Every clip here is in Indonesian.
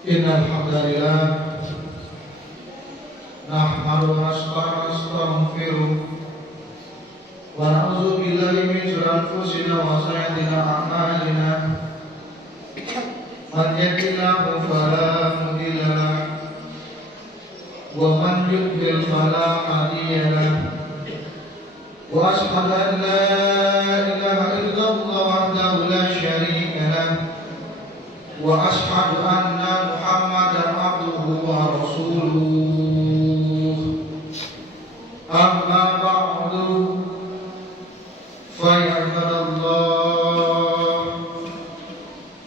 Innal hamdalillah nahmaduhu wa nastaghfiruh wa na'udzu billahi min shururi anfusina wa sayyiati a'malina. Man yahdihillahu fala mudilla lahu wa man yudlil fala hadiya lahu. Wa ashhadu an la ilaha illallah wahdahu la syarika lahu wa ashhadu anna Muhammadan abduhu wa rasuluh. Amma ba'du, fa ya ibadallah,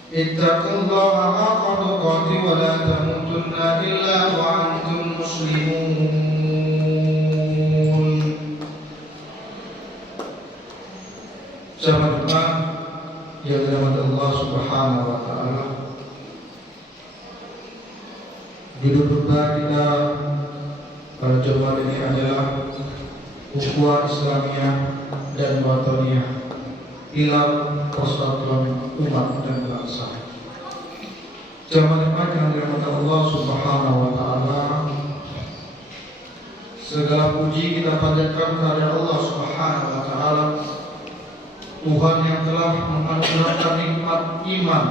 ittaqullaha haqqa tuqatih wa la tamutunna illa wa antum muslimun. Jamaah yang dirahmati Allah Subhanahu wa taala, hidup kita pada Jumat ini adalah ukhuwah Islamiyah dan Wataniyah, pilar persatuan umat dan bangsa. Jamaah yang dirahmati Allah Subhanahu wa taala, segala puji kita panjatkan kepada Allah Subhanahu wa taala, Tuhan yang telah menganugerahkan nikmat iman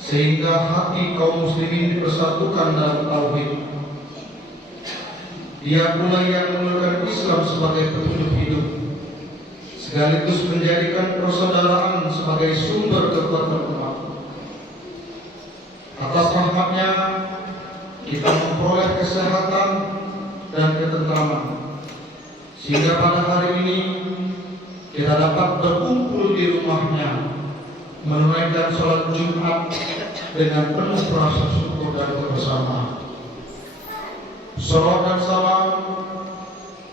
sehingga hati kaum muslimin dipersatukan dalam tauhid. Dia pula yang menjadikan Islam sebagai petunjuk hidup, sekaligus menjadikan persaudaraan sebagai sumber kekuatan umat. Atas rahmatnya kita memperoleh kesehatan dan ketentraman, sehingga pada hari ini kita dapat berkumpul di rumahnya, menunaikan sholat Jumat dengan penuh rasa syukur dan kebersamaan. Salawat dan salam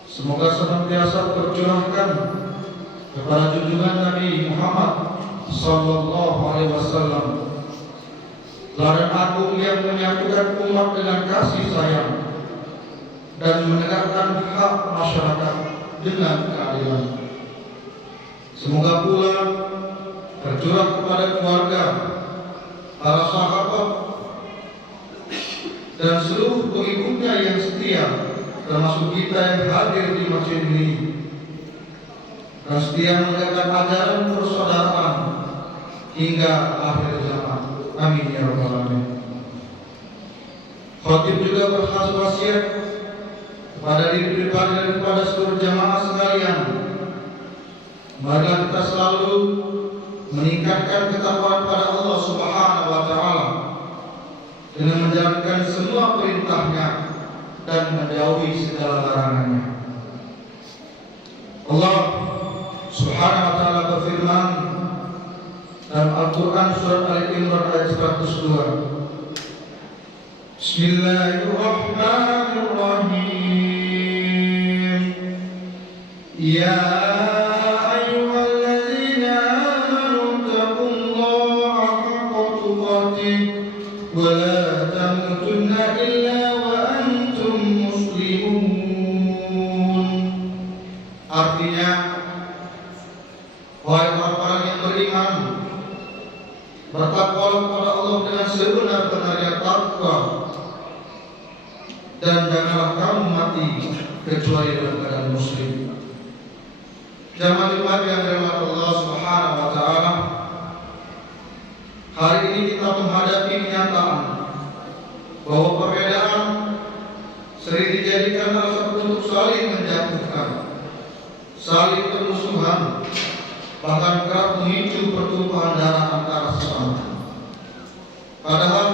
semoga senantiasa tercurahkan kepada junjungan Nabi Muhammad sallallahu alaihi wasallam, teladan agung yang menyatukan umat dengan kasih sayang dan menegakkan hak masyarakat dengan keadilan. Semoga pula tercurah kepada keluarga, para sahabat, dan seluruh pengikutnya yang setia, termasuk kita yang hadir di masjid ini, dan setia menegakkan ajaran persaudaraan hingga akhir zaman. Amin ya rabbal alamin. Khatib juga berwasiat kepada diri pribadi dan kepada seluruh jamaah sekalian, marilah kita selalu meningkatkan ketakwaan pada Allah Subhanahu wa taala dengan menjalankan semua perintahnya dan menjauhi segala larangannya. Allah Subhanahu wa taala berfirman dalam Al-Qur'an surat Al-Imran ayat 102. Bismillahirrahmanirrahim. Ya ولا تموتن إلا وأنتم مسلمون. Artinya, wahai orang-orang yang beriman, bertakwalah kepada Allah dengan sebenar-benarnya takwa, dan janganlah kamu mati kecuali dalam keadaan muslim. Jamaah yang dirahmati Allah Subhanahu wa taala, hari ini kita menghadapi kenyataan bahwa perbedaan sering dijadikan salah satu bentuk saling menjatuhkan, saling bermusuhan, bahkan kerap memicu pertumpahan darah antara sesama. Padahal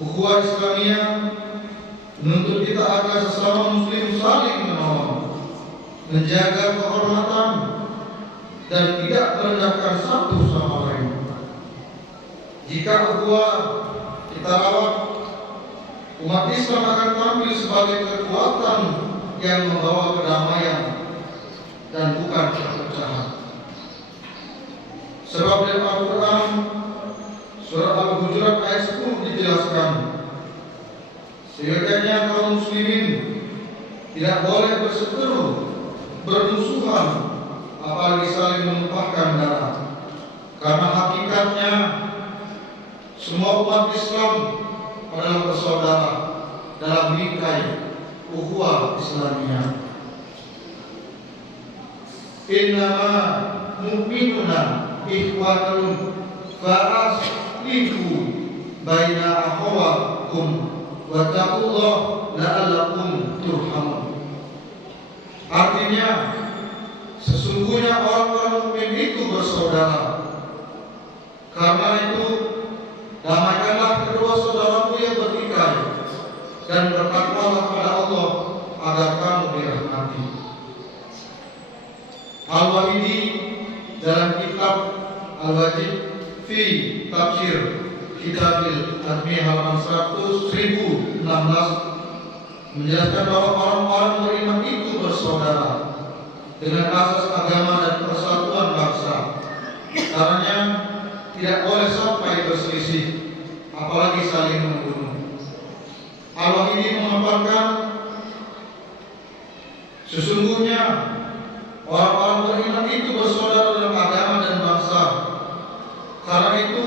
ukhuwah Islamiyah menuntut kita agar sesama muslim saling menolong, menjaga kehormatan, dan tidak merendahkan satu sama lain. Jika ukhuwah kita rawat, umat Islam akan tampil sebagai kekuatan yang membawa kedamaian dan bukan perpecahan. Sebab dalam Al-Quran surat Al-Hujurat ayat 10 dijelaskan, seyogyanya kaum muslimin tidak boleh berseteru, bermusuhan, apalagi saling menumpahkan darah. Karena hakikatnya semua umat Islam adalah bersaudara dalam bingkai ukhuwah Islamiyah. Innama mu'minuna ikhwatun fa'aslihu baina akhawakum wattaqullaha la'allakum turhamun. Artinya, sesungguhnya orang-orang mukmin itu bersaudara. Karena itu, damaikanlah kedua saudaramu yang bertikai dan bertakwalah kepada Allah agar kamu dirahmati. Al-Wahidi dalam kitab Al-Wajid fi Tafsir Kitabil Admi halaman 1016 menjelaskan bahwa orang-orang beriman itu bersaudara dengan asas agama dan persatuan bangsa. Karena tidak boleh sampai berselisih, apalagi saling membunuh. Al-Wahidi memaparkan, sesungguhnya orang-orang beriman itu bersaudara dalam agama dan bangsa. Karena itu,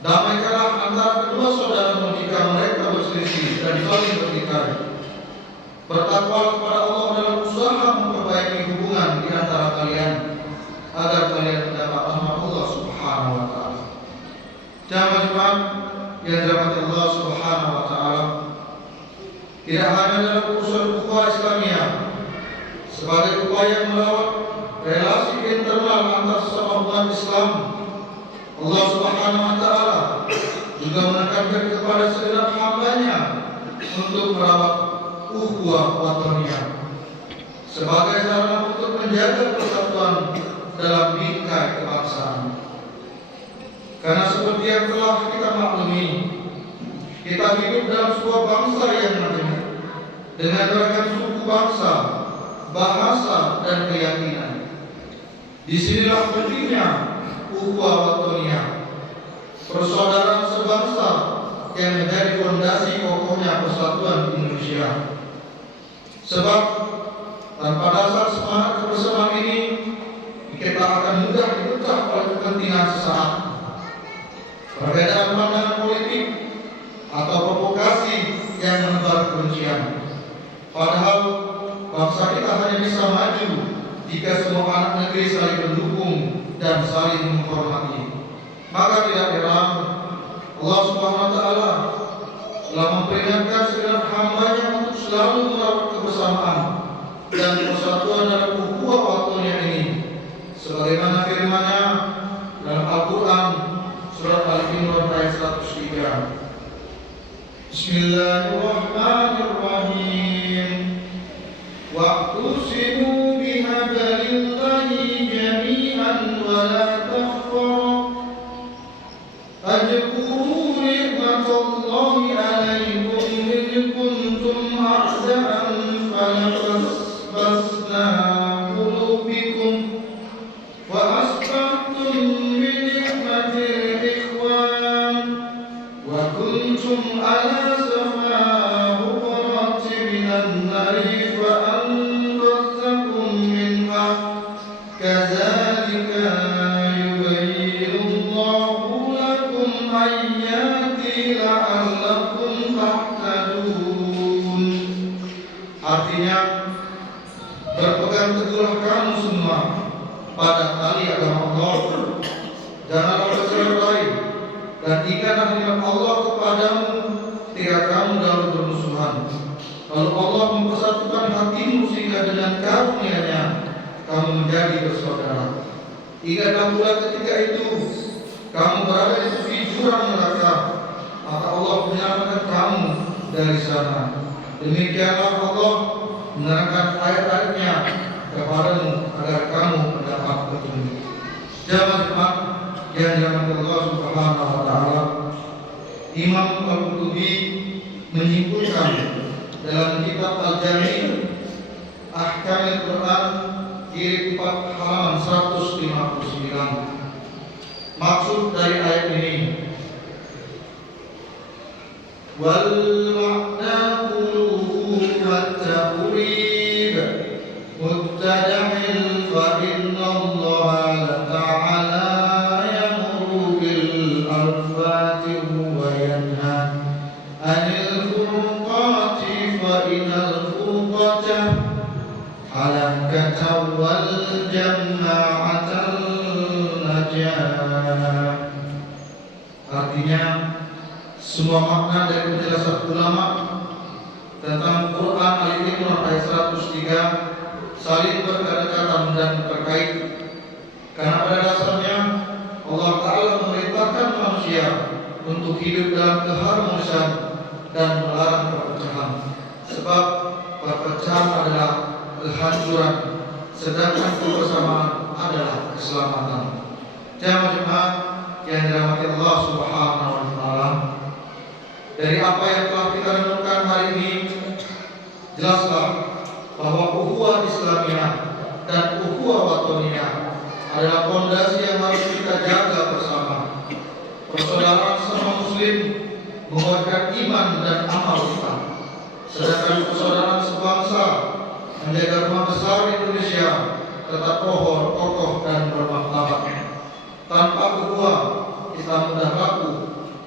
damaikanlah antara kedua saudara jika mereka berselisih dan saling bertikai. Bertakwalah kepada Allah dalam usaha memperbaiki hubungan di antara kalian agar kalian mendapat rahmat Allah Subhanahu wa taala. Jamaah yang dirahmati Allah Subhanahu wa taala, tidak hanya dalam urusan ukhuwah Islamiyah sebagai upaya merawat relasi internal antar sesama umat Islam, Allah Subhanahu wa taala juga menekankan kepada segenap hamba-Nya untuk merawat ukhuwah wataniyah sebagai sarana untuk menjaga persatuan dalam bingkai kebangsaan. Karena seperti yang telah kita maklumi, kita hidup dalam sebuah bangsa yang majemuk dengan beragam suku bangsa, bahasa dan keyakinan. Disinilah pentingnya ukhuwah wataniyah, persaudaraan sebangsa yang menjadi fondasi kokohnya persatuan Indonesia. Sebab tanpa dasar semangat kebersamaan ini, kita akan mudah dipecah oleh kepentingan sesaat, perbedaan pandangan politik, atau provokasi yang menebar kebencian. Padahal bangsa kita hanya bisa maju jika semua anak negeri saling mendukung dan saling menghormati. Maka tidak heran Allah Subhanahu wa taala telah memperingatkan segenap hamba-Nya untuk selalu merawat kebersamaan dan persatuan dalam ukhuwah wataniyah ini, sebagaimana firman-Nya dalam Al-Quran surat Al-Imran ayat 103. Bismillahirrahmanirrahim. Wa'tasimu bihablillahi jami'an wa la takfuru. Adhkuru ni'matallahi 'alaikum idh kuntum a'da'an falabbasna qulubikum wa asbahtum bi ni'matil ikhwan wa kuntum 'ala safa hufarati minan nari fa anqadhakum minha kadzalika yubayyinullahu lakum ayati la'allakum tahtadun. Artinya, berpegang teguhlah kamu semua pada tali agama Allah, janganlah bercerai, dan ingatlah nikmat Allah kepadamu ketika kamu dalam bermusuhan. Lalu Allah mempersatukan hatimu sehingga dengan karunia-Nya kamu menjadi bersaudara. Ingatlah pula ketika itu kamu berada di tepi jurang neraka, maka Allah menyelamatkan kamu dari sana. Demikianlah Allah menerangkan ayat-ayat-Nya kepadamu agar kamu mendapat petunjuk. Jamaah yang dirahmati Allah Subhanahu wa taala, Imam Al-Qurtubi menyimpulkan dalam kitab Al-Jami' Ahkamul Quran jilid 4 halaman 159. Maksud dari ayat ini, wal ma'na quluhu wa taqrib muttada'il fa inna Allah ta'ala yamuru bil arfa halakata wal jama'atal najah. Artinya semua makna dari penjelasan ulama tentang Quran Al-Imran ayat 103 saling berdekatan dan terkait, karena pada dasarnya Allah Ta'ala memerintahkan manusia untuk hidup dalam keharmonisan dan melarang perpecahan, sebab perpecahan adalah kehancuran, sedangkan kebersamaan adalah keselamatan. Jemaah yang dirahmati Allah Subhanahu wa Ta'ala, dari apa yang telah kita renungkan hari ini, jelaslah bahwa ukhuwah Islamiyah dan ukhuwah watoniyah adalah fondasi yang harus kita jaga bersama. Persaudaraan sesama Muslim menguatkan iman dan amal kita, sedangkan persaudaraan sebangsa menjaga rumah besar Indonesia tetap kokoh dan bermartabat. Tanpa ukhuwah kita mudah rapuh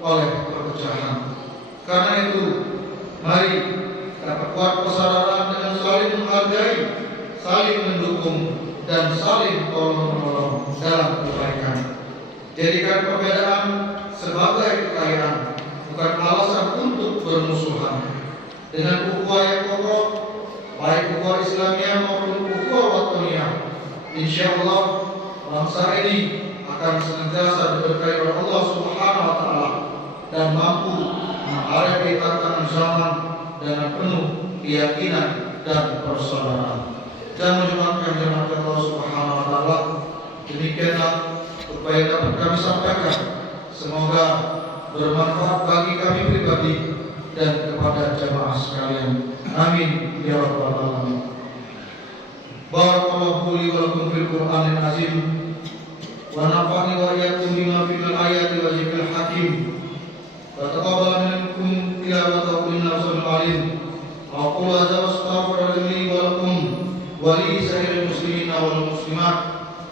oleh perpecahan. Karena itu, mari kita perkuat persaudaraan dengan saling menghargai, saling mendukung, dan saling tolong-menolong dalam kebaikan. Jadikan perbedaan sebagai kekayaan, bukan alasan untuk bermusuhan. Dengan ukhuwah yang kokoh, baik ukhuwah Islamiyah maupun ukhuwah watoniyah, insya Allah bangsa ini akan senantiasa diberkahi oleh Allah Subhanahu wa Ta'ala dan mampu menghadapi tantangan zaman dengan penuh keyakinan dan persaudaraan. Dan menjemaatkan jemaat Allah Subhanahu wa Ta'ala, demikianlah upaya yang dapat kami sampaikan. Semoga bermanfaat bagi kami pribadi dan kepada jemaah sekalian. Amin ya rabbal alamin. Barakallahu li wa lakum fil Qur'anil azim, wa nafa'ani wa iyyakum bima fil ayati wa zikril hakim. Wa taqabbal minkum tilawatahu innahu samiul alim. Wa qul hadza wastaghfiru li wa lakum wa li sa'iril muslimina wal muslimat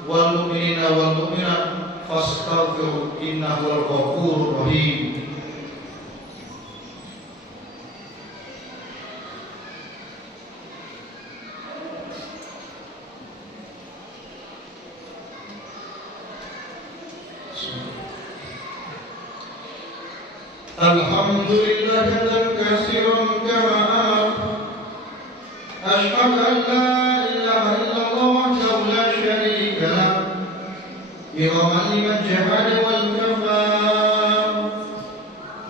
wal mu'minina wal mu'minat fastaghfiru innahu ghafurur rahim. Alhamdulillah hamdan katsiran kama asyhadu an la ilaha illallah wahdahu la syarika lah iraman liman jahada wal kafar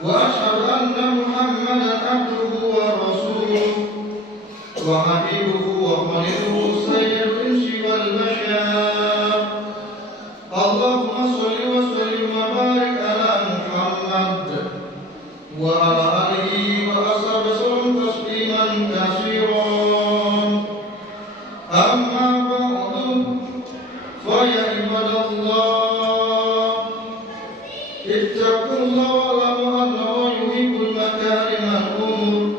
wa asyhadu anna Muhammadan abduhu wa rasuluh wa habibuhu wa khaliluhu sayyidul insi wal bashar. Allahumma shalli wa sallim wa barik ala Muhammad wa ala alihi wa ashabihi sallam tasliman katsiran. Amma ba'du, fa ya ibadallah, ittaqullaha wa alamu annahu yuhibbul makarimal umur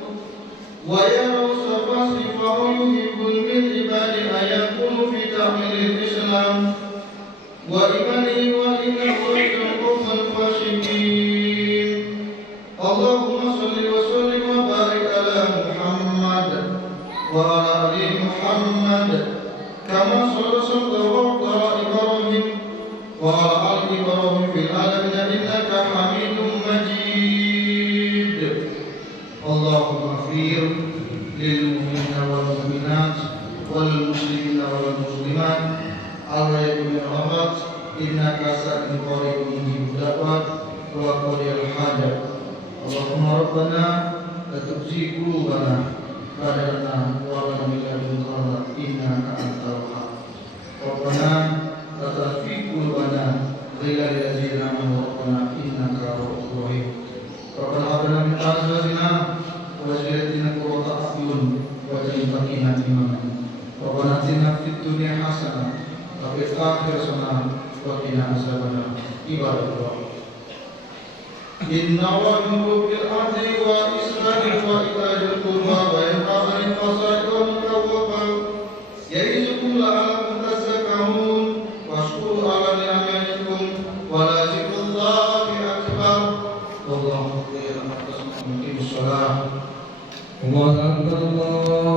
wa yarau safasifahu yuhibbul min ibadi ayakunu fi ta'milil Islam wa imanihi wa innahu yuhibbul fashikin. Allahumma salli wa sallim wa barik ala Muhammad wa ala ali Muhammad kama sallallahu ala Ibrahim wa ala ali Ibrahim fil alamin innaka Hamidum Majid. Allahumma ighfir lil mu'minina wal mu'minat wal muslimina wal muslimat al-ghaib min al-ghabat innaka sami'un qaribun mujibud da'wat wa qadil hajat. Allahumma rabbana la tuzigh qulubana ba'da idh hadaytana wa hab lana min ladunka rahmatan innaka antal wahhab. Rabbana la tuzigh qulubana ghayra allazina amanu rabbana innaka ra'ufur rahim. Rabbana hab lana min azwajina wa dhurriyyatina qurrata a'yun waj'alna imama. Rabbana atina fid dunya hasanah wa fil akhirati hasanah wa qina azabannar. Ibadallah, inna wa'amuru bil adli wa ihsani wa itaa'il qurba wa yanha 'anil fahsya'i wal munkari wal baghi ya'izukum la'allakum tadhakkarun washkuru 'ala ni'matikum wa la zikrullahi akbar. Wallahu a'lam. Allahu akbar.